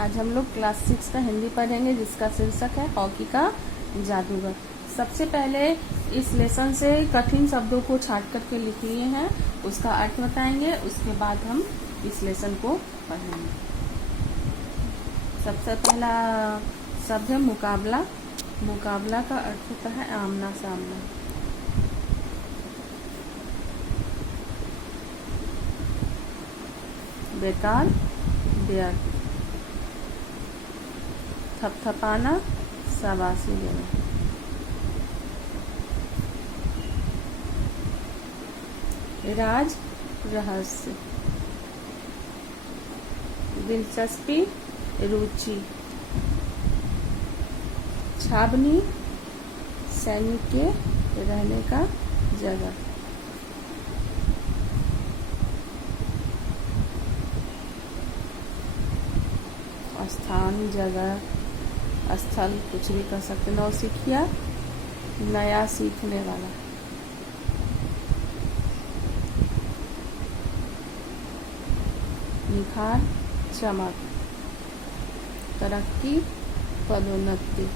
आज हम लोग क्लास 6 का हिंदी पढ़ेंगे जिसका शीर्षक है हॉकी का जादूगर। सबसे पहले इस लेसन से कठिन शब्दों को छांट करके लिख लिए हैं, उसका अर्थ बताएंगे, उसके बाद हम इस लेसन को पढ़ेंगे। सबसे पहला शब्द है मुकाबला। मुकाबला का अर्थ होता है आमना सामना। बेकार, व्यर्थ। थपथपाना, शाबाशी देना। राज, रहस्य। दिलचस्पी, रुचि। छावनी, सैनिक के रहने का जगह। स्थान, जगह, स्थल, कुछ भी कह सकते। नौसिखिया, नया सीखने वाला। निखार, चमक। तरक्की, पदोन्नति।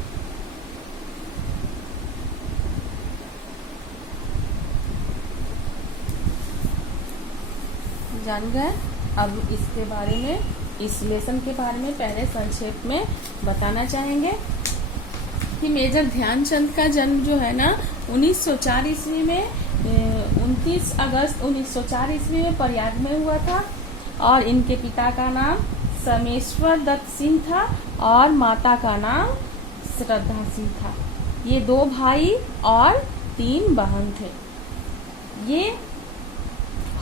जान गए। अब इसके बारे में, इस लेसन के बारे में पहले संक्षेप में बताना चाहेंगे कि मेजर ध्यानचंद का जन्म जो है ना 1904 ईस्वी में 29 अगस्त 1904 ईस्वी में प्रयाग में हुआ था और इनके पिता का नाम समेश्वर दत्त सिंह था और माता का नाम श्रद्धा सिंह था। ये 2 भाई और 3 बहन थे। ये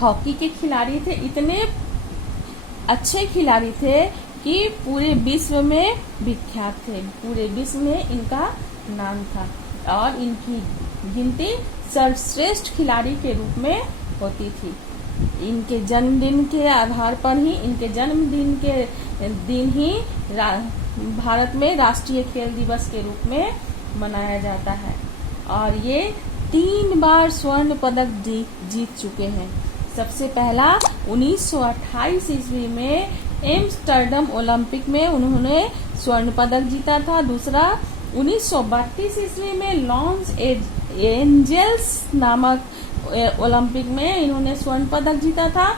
हॉकी के खिलाड़ी थे, इतने अच्छे खिलाड़ी थे कि पूरे विश्व में विख्यात थे। पूरे विश्व में इनका नाम था और इनकी गिनती सर्वश्रेष्ठ खिलाड़ी के रूप में होती थी। इनके जन्मदिन के आधार पर ही, इनके जन्मदिन के दिन ही भारत में राष्ट्रीय खेल दिवस के रूप में मनाया जाता है और ये 3 बार स्वर्ण पदक जीत चुके हैं। सबसे पहला 1928 ईस्वी में एम्स्टर्डम ओलंपिक में उन्होंने स्वर्ण पदक जीता था। दूसरा 1932 ईस्वी में लॉस एंजेल्स नामक ओलंपिक में इन्होंने स्वर्ण पदक जीता था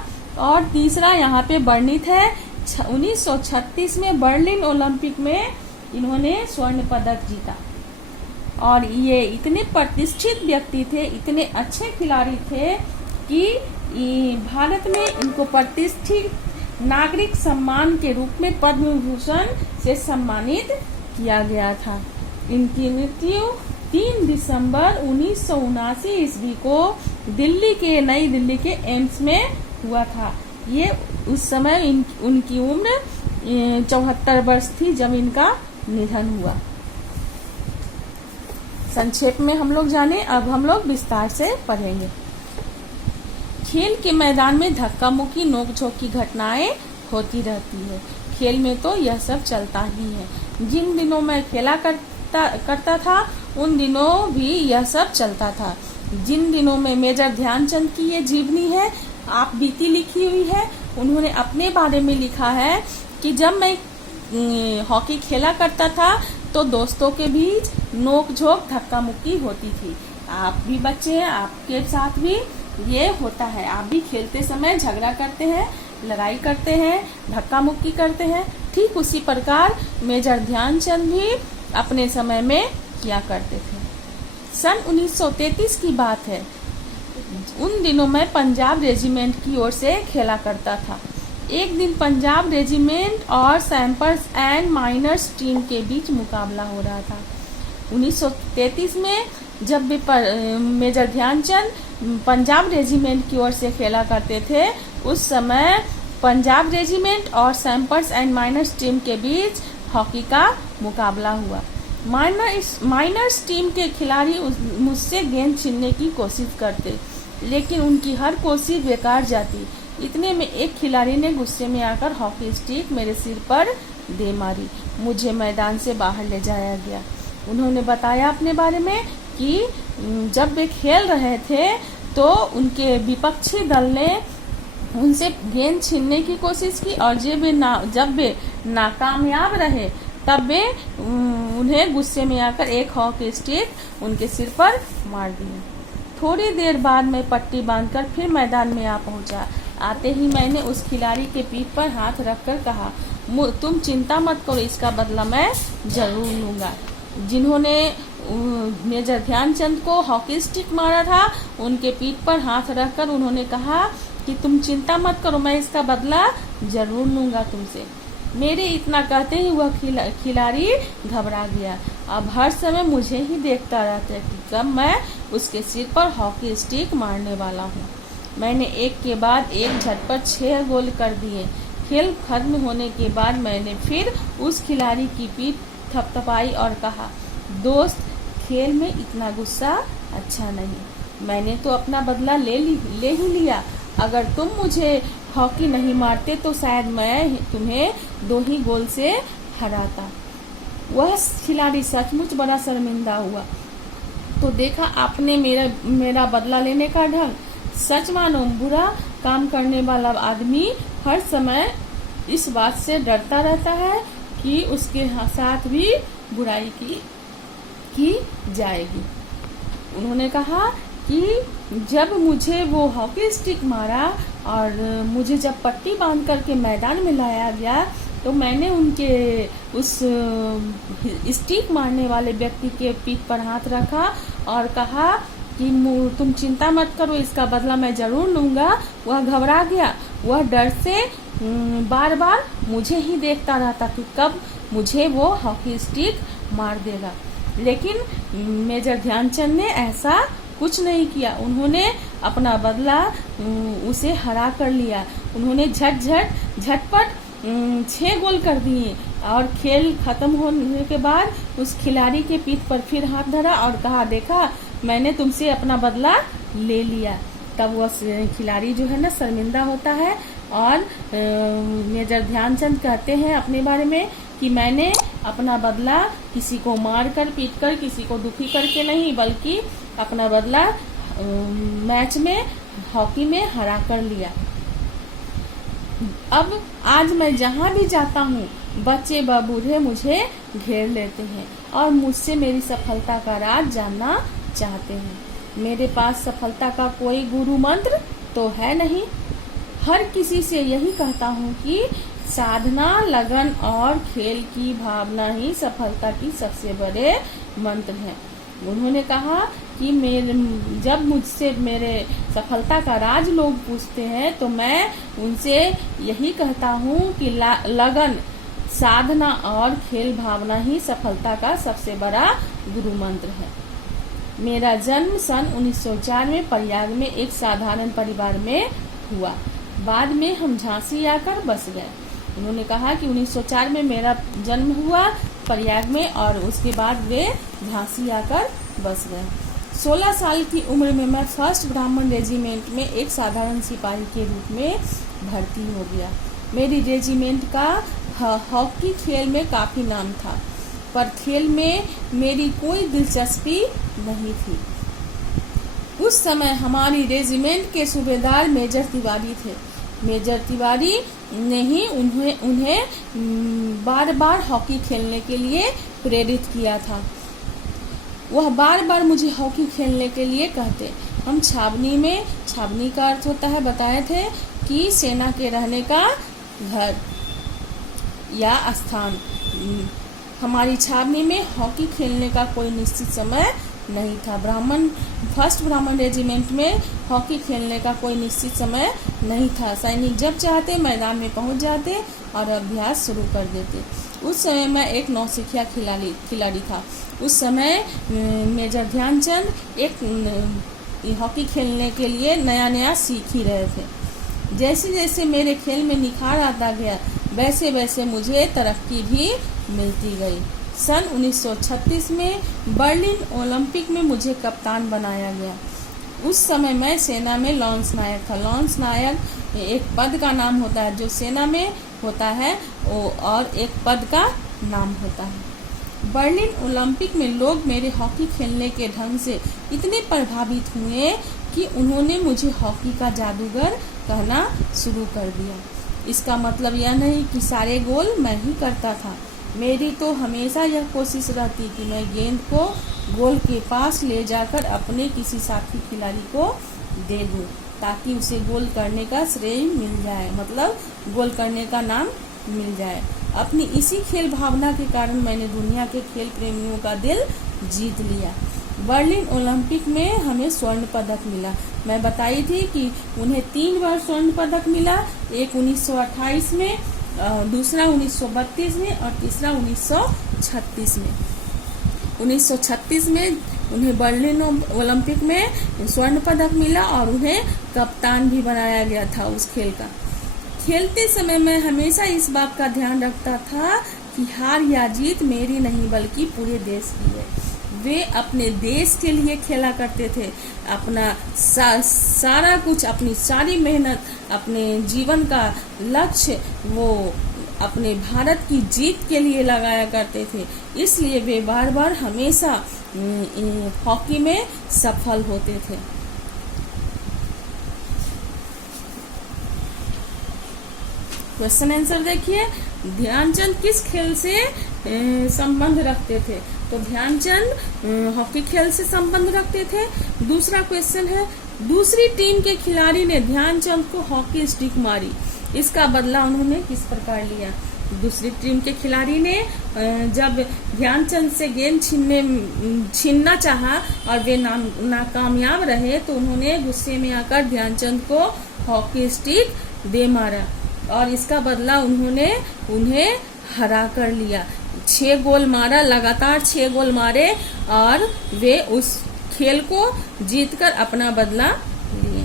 और तीसरा यहाँ पे वर्णित है 1936 में बर्लिन ओलंपिक में इन्होंने स्वर्ण पदक जीता। और ये इतने प्रतिष्ठित व्यक्ति थे, इतने अच्छे खिलाड़ी थे कि भारत में इनको प्रतिष्ठित नागरिक सम्मान के रूप में पद्म भूषण से सम्मानित किया गया था। इनकी मृत्यु 3 दिसंबर 1979 ईस्वी को नई दिल्ली के एम्स में हुआ था। ये उस समय उनकी उम्र 74 वर्ष थी जब इनका निधन हुआ। संक्षेप में हम लोग जाने, अब हम लोग विस्तार से पढ़ेंगे। खेल के मैदान में धक्का मुक्की, नोक-झोंक की घटनाएं होती रहती है। खेल में तो यह सब चलता ही है। जिन दिनों मैं खेला करता था उन दिनों भी यह सब चलता था। जिन दिनों में मेजर ध्यानचंद की ये जीवनी है, आप बीती लिखी हुई है, उन्होंने अपने बारे में लिखा है कि जब मैं हॉकी खेला करता था तो दोस्तों के बीच नोक-झोंक, धक्का मुक्की होती थी। आप भी बच्चे हैं, आपके साथ भी ये होता है। आप भी खेलते समय झगड़ा करते हैं, लड़ाई करते हैं, धक्का मुक्की करते हैं। ठीक उसी प्रकार मेजर ध्यानचंद भी अपने समय में किया करते थे। सन 1933 की बात है। उन दिनों मैं पंजाब रेजिमेंट की ओर से खेला करता था। एक दिन पंजाब रेजिमेंट और सैम्पर्स एंड माइनर्स टीम के बीच मुकाबला हो रहा था। 1933 में जब भी मेजर ध्यानचंद पंजाब रेजिमेंट की ओर से खेला करते थे, उस समय पंजाब रेजिमेंट और सैम्पर्स एंड माइनर्स टीम के बीच हॉकी का मुकाबला हुआ। माइनर्स टीम के खिलाड़ी मुझसे गेंद छीनने की कोशिश करते, लेकिन उनकी हर कोशिश बेकार जाती। इतने में एक खिलाड़ी ने गुस्से में आकर हॉकी स्टिक मेरे सिर पर दे मारी। मुझे मैदान से बाहर ले जाया गया। उन्होंने बताया अपने बारे में कि जब वे खेल रहे थे तो उनके विपक्षी दल ने उनसे गेंद छीनने की कोशिश की और जब वे नाकामयाब रहे, तब वे उन्हें गुस्से में आकर एक हॉकी स्टिक उनके सिर पर मार दिए। थोड़ी देर बाद मैं पट्टी बांधकर फिर मैदान में आ पहुंचा। आते ही मैंने उस खिलाड़ी के पीठ पर हाथ रखकर कहा, तुम चिंता मत करो, इसका बदला मैं जरूर लूंगा। जिन्होंने मेजर ध्यानचंद को हॉकी स्टिक मारा था, उनके पीठ पर हाथ रखकर उन्होंने कहा कि तुम चिंता मत करो, मैं इसका बदला जरूर लूंगा तुमसे। मेरे इतना कहते ही वह खिलाड़ी घबरा गया। अब हर समय मुझे ही देखता रहता है कि कब मैं उसके सिर पर हॉकी स्टिक मारने वाला हूँ। मैंने एक के बाद एक झटपट 6 गोल कर दिए। खेल खत्म होने के बाद मैंने फिर उस खिलाड़ी की पीठ थपथपाई और कहा, दोस्त, खेल में इतना गुस्सा अच्छा नहीं। मैंने तो अपना बदला ले ही लिया। अगर तुम मुझे हॉकी नहीं मारते तो शायद मैं तुम्हें 2 ही गोल से हराता। वह खिलाड़ी सचमुच बड़ा शर्मिंदा हुआ। तो देखा आपने मेरा बदला लेने का ढंग। सच मानो, बुरा काम करने वाला आदमी हर समय इस बात से डरता रहता है कि उसके साथ भी बुराई की जाएगी। उन्होंने कहा कि जब मुझे वो हॉकी स्टिक मारा और मुझे जब पट्टी बांध करके मैदान में लाया गया, तो मैंने उनके उस स्टिक मारने वाले व्यक्ति के पीठ पर हाथ रखा और कहा कि तुम चिंता मत करो, इसका बदला मैं जरूर लूंगा। वह घबरा गया। वह डर से बार बार मुझे ही देखता रहता कि कब मुझे वो हॉकी स्टिक मार देगा। लेकिन मेजर ध्यानचंद ने ऐसा कुछ नहीं किया। उन्होंने अपना बदला उसे हरा कर लिया। उन्होंने झटपट 6 गोल कर दिए और खेल खत्म होने के बाद उस खिलाड़ी के पीठ पर फिर हाथ धरा और कहा, देखा, मैंने तुमसे अपना बदला ले लिया। तब वह खिलाड़ी जो है ना शर्मिंदा होता है और मेजर ध्यानचंद कहते हैं अपने बारे में कि मैंने अपना बदला किसी को मार कर पीट कर, किसी को दुखी करके नहीं, बल्कि अपना बदला मैच में, हॉकी में हरा कर लिया। अब आज मैं जहाँ भी जाता हूँ, बच्चे व बूढ़े मुझे घेर लेते हैं और मुझसे मेरी सफलता का राज जानना चाहते हैं। मेरे पास सफलता का कोई गुरु मंत्र तो है नहीं। हर किसी से यही कहता हूँ कि साधना, लगन और खेल की भावना ही सफलता की सबसे बड़े मंत्र हैं। उन्होंने कहा कि जब मुझसे मेरे सफलता का राज लोग पूछते हैं तो मैं उनसे यही कहता हूँ कि लगन, साधना और खेल भावना ही सफलता का सबसे बड़ा गुरु मंत्र है। मेरा जन्म सन 1904 में प्रयाग में एक साधारण परिवार में हुआ। बाद में हम झांसी आकर बस गए। उन्होंने कहा कि 1904 में मेरा जन्म हुआ प्रयाग में और उसके बाद वे झांसी आकर बस गए। 16 साल की उम्र में मैं फर्स्ट ब्राह्मण रेजिमेंट में एक साधारण सिपाही के रूप में भर्ती हो गया। मेरी रेजिमेंट का हॉकी खेल में काफी नाम था, पर खेल में मेरी कोई दिलचस्पी नहीं थी। उस समय हमारी रेजिमेंट के सूबेदार मेजर तिवारी थे। मेजर तिवारी ने ही उन्हें बार बार हॉकी खेलने के लिए प्रेरित किया था। वह बार बार मुझे हॉकी खेलने के लिए कहते। हम छावनी का अर्थ होता है, बताए थे कि सेना के रहने का घर या स्थान। हमारी छावनी में हॉकी खेलने का कोई निश्चित समय नहीं था। फर्स्ट ब्राह्मण रेजिमेंट में हॉकी खेलने का कोई निश्चित समय नहीं था। सैनिक जब चाहते मैदान में पहुंच जाते और अभ्यास शुरू कर देते। उस समय मैं एक नौसिखिया खिलाड़ी था। उस समय मेजर ध्यानचंद एक हॉकी खेलने के लिए नया सीख ही रहे थे। जैसे जैसे मेरे खेल में निखार आता गया, वैसे वैसे मुझे तरक्की भी मिलती गई। सन 1936 में बर्लिन ओलंपिक में मुझे कप्तान बनाया गया। उस समय मैं सेना में लॉन्स नायक था। लॉन्स नायक एक पद का नाम होता है जो सेना में होता है और एक पद का नाम होता है। बर्लिन ओलंपिक में लोग मेरे हॉकी खेलने के ढंग से इतने प्रभावित हुए कि उन्होंने मुझे हॉकी का जादूगर कहना शुरू कर दिया। इसका मतलब यह नहीं कि सारे गोल मैं ही करता था। मेरी तो हमेशा यह कोशिश रहती कि मैं गेंद को गोल के पास ले जाकर अपने किसी साथी खिलाड़ी को दे दूं, ताकि उसे गोल करने का श्रेय मिल जाए, मतलब गोल करने का नाम मिल जाए। अपनी इसी खेल भावना के कारण मैंने दुनिया के खेल प्रेमियों का दिल जीत लिया। बर्लिन ओलंपिक में हमें स्वर्ण पदक मिला। मैं बताई थी कि उन्हें 3 बार स्वर्ण पदक मिला, एक 1928 में, दूसरा 1932 में और तीसरा 1936 में। 1936 में उन्हें बर्लिन ओलंपिक में स्वर्ण पदक मिला और उन्हें कप्तान भी बनाया गया था उस खेल का। खेलते समय मैं हमेशा इस बात का ध्यान रखता था कि हार या जीत मेरी नहीं बल्कि पूरे देश की है। वे अपने देश के लिए खेला करते थे, अपना सारा कुछ, अपनी सारी मेहनत, अपने जीवन का लक्ष्य वो अपने भारत की जीत के लिए लगाया करते थे। इसलिए वे बार बार हमेशा हॉकी में सफल होते थे। क्वेश्चन आंसर देखिए, ध्यानचंद किस खेल से संबंध रखते थे? तो ध्यानचंद हॉकी खेल से संबंध रखते थे। दूसरा क्वेश्चन है, दूसरी टीम के खिलाड़ी ने ध्यानचंद को हॉकी स्टिक मारी, इसका बदला उन्होंने किस प्रकार लिया? दूसरी टीम के खिलाड़ी ने जब ध्यानचंद से गेंद छीनना चाहा और वे नाकामयाब रहे, तो उन्होंने गुस्से में आकर ध्यानचंद को हॉकी स्टिक दे मारा और इसका बदला उन्होंने उन्हें हरा कर लिया। 6 गोल मारा, लगातार 6 गोल मारे और वे उस खेल को जीतकर अपना बदला लिए।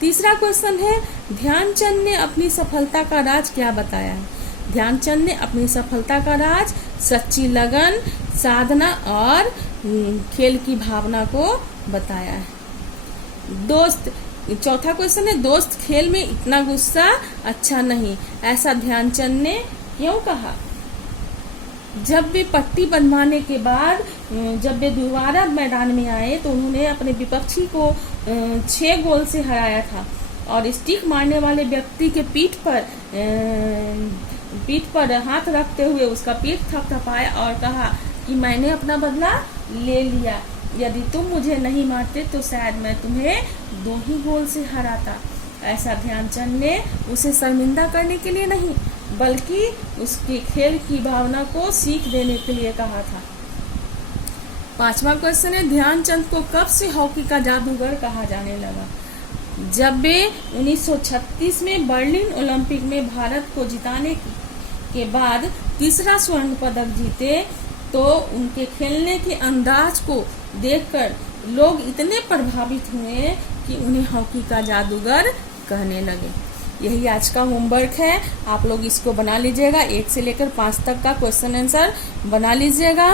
तीसरा क्वेश्चन है, ध्यानचंद ने अपनी सफलता का राज क्या बताया है? ध्यानचंद ने अपनी सफलता का राज सच्ची लगन, साधना और खेल की भावना को बताया है। दोस्त, चौथा क्वेश्चन है, दोस्त खेल में इतना गुस्सा अच्छा नहीं, ऐसा ध्यानचंद ने क्यों कहा? जब वे पट्टी बनवाने के बाद जब वे दोबारा मैदान में आए तो उन्होंने अपने विपक्षी को 6 गोल से हराया था और स्टिक मारने वाले व्यक्ति के पीठ पर हाथ रखते हुए उसका पीठ थपथपाया और कहा कि मैंने अपना बदला ले लिया, यदि तुम मुझे नहीं मारते तो शायद मैं तुम्हें 2 ही गोल से हराता। ऐसा ध्यानचंद ने उसे शर्मिंदा करने के लिए नहीं बल्कि उसके खेल की भावना को सीख देने के लिए कहा था। 5वां क्वेश्चन है, ध्यानचंद को कब से हॉकी का जादूगर कहा जाने लगा? जब वे 1936 में बर्लिन ओलंपिक में भारत को जिताने के बाद तीसरा स्वर्ण पदक जीते, तो उनके खेलने के अंदाज को देखकर लोग इतने प्रभावित हुए कि उन्हें हॉकी का जादूगर कहने लगे। यही आज का होमवर्क है, आप लोग इसको बना लीजिएगा। 1 से लेकर 5 तक का क्वेश्चन आंसर बना लीजिएगा